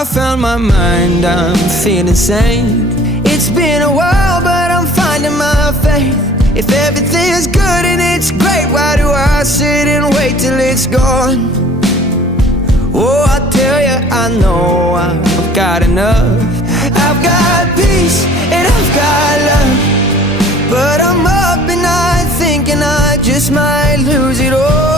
I found my mind, I'm feeling sane. It's been a while, but I'm finding my faith. If everything's good and it's great, why do I sit and wait till it's gone? Oh, I tell you, I know I've got enough. I've got peace and I've got love, but I'm up at night thinking I just might lose it all.